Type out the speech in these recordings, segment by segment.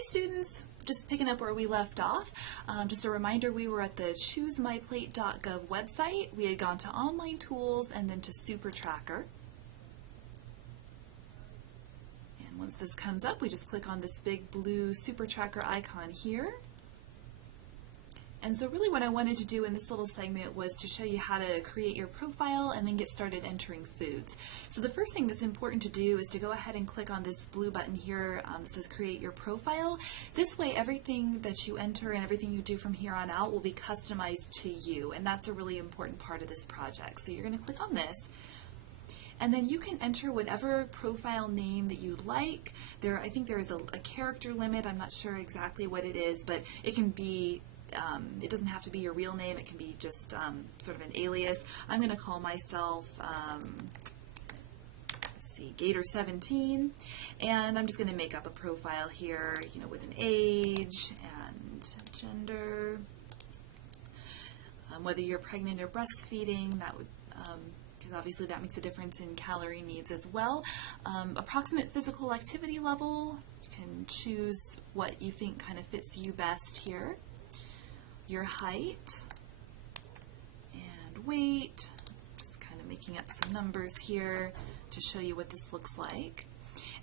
Hi students, just picking up where we left off. Just a reminder, we were at the choosemyplate.gov website. We had gone to online tools and then to SuperTracker. And once this comes up, we just click on this big blue SuperTracker icon here. And so really what I wanted to do in this little segment was to show you how to create your profile and then get started entering foods. So the first thing that's important to do is to go ahead and click on this blue button here that says create your profile. This way everything that you enter and everything you do from here on out will be customized to you, and that's a really important part of this project. So you're going to click on this. And then you can enter whatever profile name that you like. I think there is a character limit. I'm not sure exactly what it is, but it can be it doesn't have to be your real name. It can be just sort of an alias. I'm going to call myself, let's see, Gator17, and I'm just going to make up a profile here, you know, with an age and gender, whether you're pregnant or breastfeeding. That would because obviously that makes a difference in calorie needs as well. Approximate physical activity level. You can choose what you think kind of fits you best here. Your height and weight, just kind of making up some numbers here to show you what this looks like.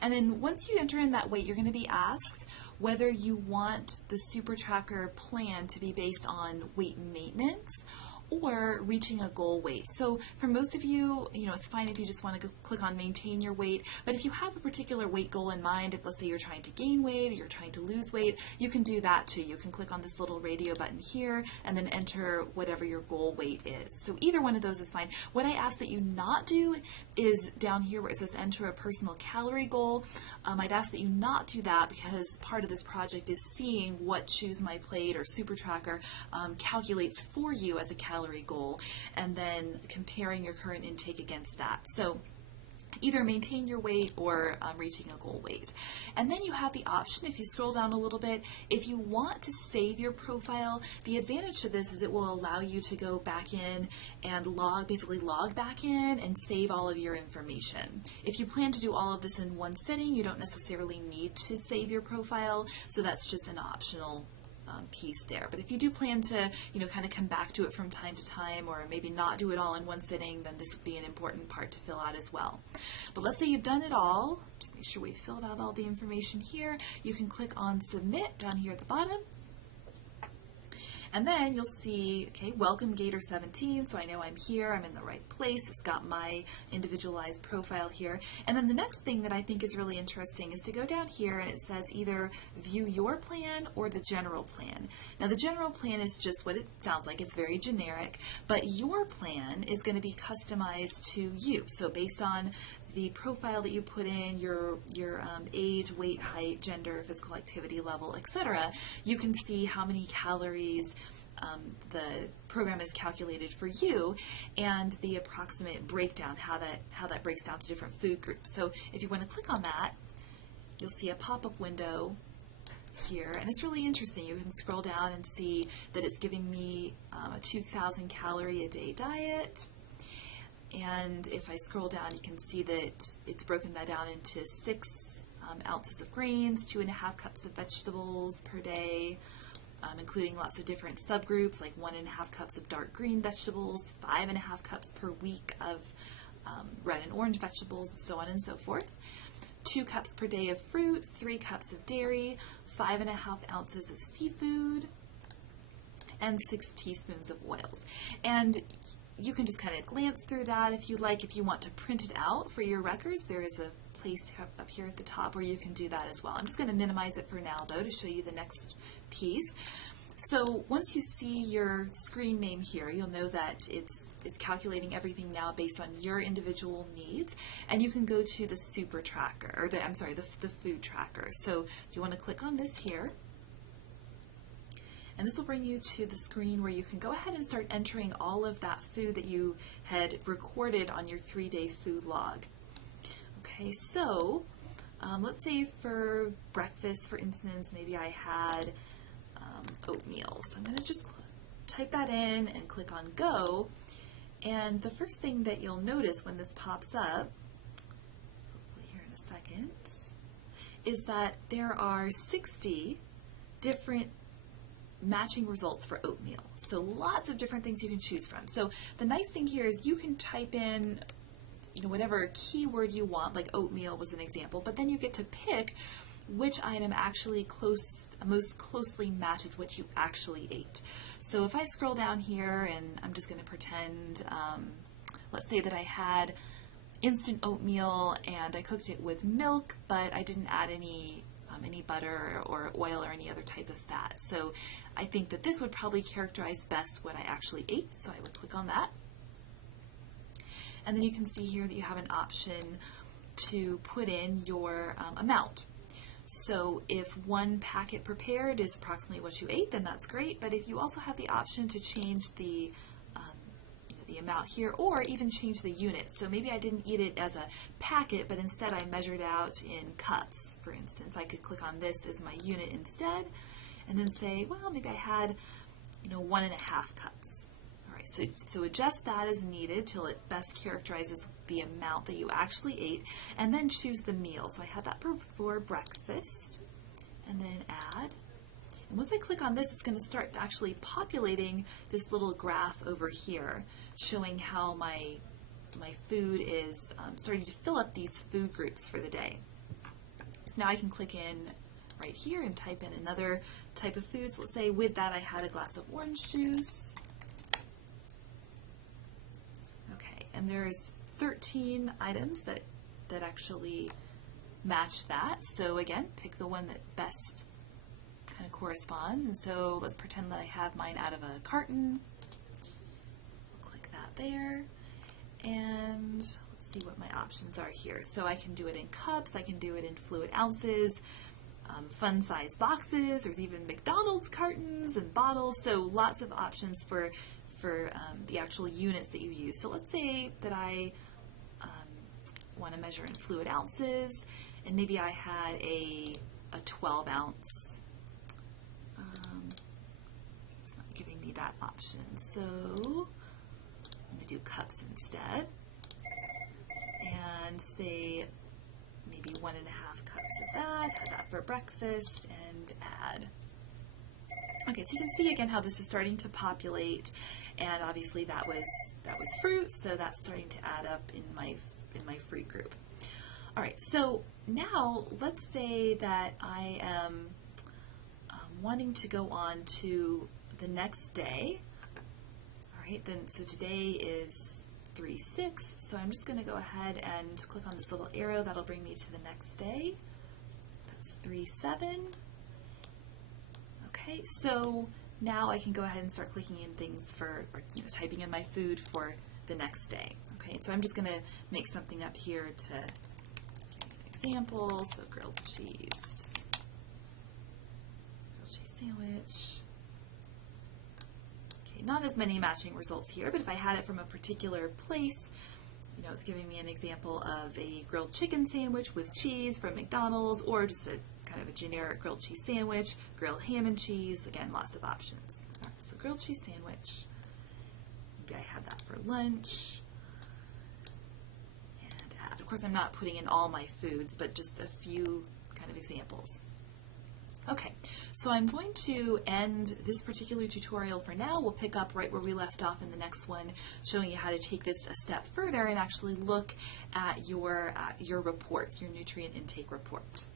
And then once you enter in that weight, you're going to be asked whether you want the SuperTracker plan to be based on weight maintenance or reaching a goal weight. So for most of you, it's fine if you just want to click on maintain your weight, but if you have a particular weight goal in mind, if let's say you're trying to gain weight or you're trying to lose weight, you can do that too. You can click on this little radio button here and then enter whatever your goal weight is. So either one of those is fine. What I ask that you not do is down here where it says enter a personal calorie goal. I'd ask that you not do that because part of this project is seeing what Choose My Plate or SuperTracker calculates for you as a calorie goal, and then comparing your current intake against that. So either maintain your weight or reaching a goal weight. And then you have the option, if you scroll down a little bit, if you want to save your profile, the advantage to this is it will allow you to go back in and basically log back in and save all of your information. If you plan to do all of this in one sitting, you don't necessarily need to save your profile, so that's just an optional piece there. But if you do plan to, kind of come back to it from time to time, or maybe not do it all in one sitting, then this would be an important part to fill out as well. But let's say you've done it all. Just make sure we've filled out all the information here. You can click on Submit down here at the bottom. And then you'll see, okay, welcome Gator17, so I know I'm here, I'm in the right place, it's got my individualized profile here. And then the next thing that I think is really interesting is to go down here and it says either view your plan or the general plan. Now the general plan is just what it sounds like, it's very generic, but your plan is going to be customized to you. So based on the profile that you put in, your age, weight, height, gender, physical activity level, etc., you can see how many calories the program is calculated for you, and the approximate breakdown, how that breaks down to different food groups. So if you want to click on that, you'll see a pop-up window here, and it's really interesting. You can scroll down and see that it's giving me a 2,000 calorie a day diet. And if I scroll down, you can see that it's broken that down into 6 ounces of grains, 2.5 cups of vegetables per day, including lots of different subgroups, like 1.5 cups of dark green vegetables, 5.5 cups per week of red and orange vegetables, and so on and so forth. 2 cups per day of fruit, 3 cups of dairy, 5.5 ounces of seafood, and 6 teaspoons of oils. And you can just kind of glance through that if you like. If you want to print it out for your records, there is a place up here at the top where you can do that as well. I'm just going to minimize it for now, though, to show you the next piece. So once you see your screen name here, you'll know that it's calculating everything now based on your individual needs, and you can go to the SuperTracker, or the food tracker. So if you want to click on this here, and this will bring you to the screen where you can go ahead and start entering all of that food that you had recorded on your 3-day food log. Okay, so let's say for breakfast, for instance, maybe I had oatmeal. So I'm going to just type that in and click on Go. And the first thing that you'll notice when this pops up, hopefully here in a second, is that there are 60 different matching results for oatmeal. So lots of different things you can choose from. So the nice thing here is you can type in, whatever keyword you want, like oatmeal was an example, but then you get to pick which item actually most closely matches what you actually ate. So if I scroll down here, and I'm just going to pretend, let's say that I had instant oatmeal and I cooked it with milk, but I didn't add any butter or oil or any other type of fat. So I think that this would probably characterize best what I actually ate, so I would click on that. And then you can see here that you have an option to put in your amount. So if one packet prepared is approximately what you ate, then that's great. But if you also have the option to change the amount here, or even change the unit. So maybe I didn't eat it as a packet, but instead I measured out in cups, for instance. I could click on this as my unit instead, and then say, well, maybe I had 1.5 cups. All right, so adjust that as needed till it best characterizes the amount that you actually ate, and then choose the meal. So I had that for breakfast, and then add. And once I click on this, it's going to start actually populating this little graph over here, showing how my food is starting to fill up these food groups for the day. So now I can click in right here and type in another type of food. So let's say with that I had a glass of orange juice. Okay, and there's 13 items that actually match that. So again, pick the one that best kind of corresponds. And so let's pretend that I have mine out of a carton. We'll click that there. And let's see what my options are here. So I can do it in cups, I can do it in fluid ounces, fun size boxes, there's even McDonald's cartons and bottles, so lots of options for the actual units that you use. So let's say that I want to measure in fluid ounces, and maybe I had a 12 ounce. It's not giving me that option, so I'm going to do cups instead, and say maybe 1.5 cups of that, had that for breakfast, and add. Okay, so you can see again how this is starting to populate, and obviously that was fruit, so that's starting to add up in my fruit group. All right, so now let's say that I am wanting to go on to the next day. All right, then so today is 3/6, so I'm just going to go ahead and click on this little arrow. That'll bring me to the next day. That's 3/7. Okay, so now I can go ahead and start clicking in things for, or typing in my food for the next day. Okay, so I'm just going to make something up here to give you an example. So grilled cheese sandwich. Okay, not as many matching results here, but if I had it from a particular place, it's giving me an example of a grilled chicken sandwich with cheese from McDonald's, or just a kind of a generic grilled cheese sandwich, grilled ham and cheese. Again, lots of options. All right, so grilled cheese sandwich. Maybe I had that for lunch. And add. Of course, I'm not putting in all my foods, but just a few kind of examples. Okay, so I'm going to end this particular tutorial for now. We'll pick up right where we left off in the next one, showing you how to take this a step further and actually look at your report, your nutrient intake report.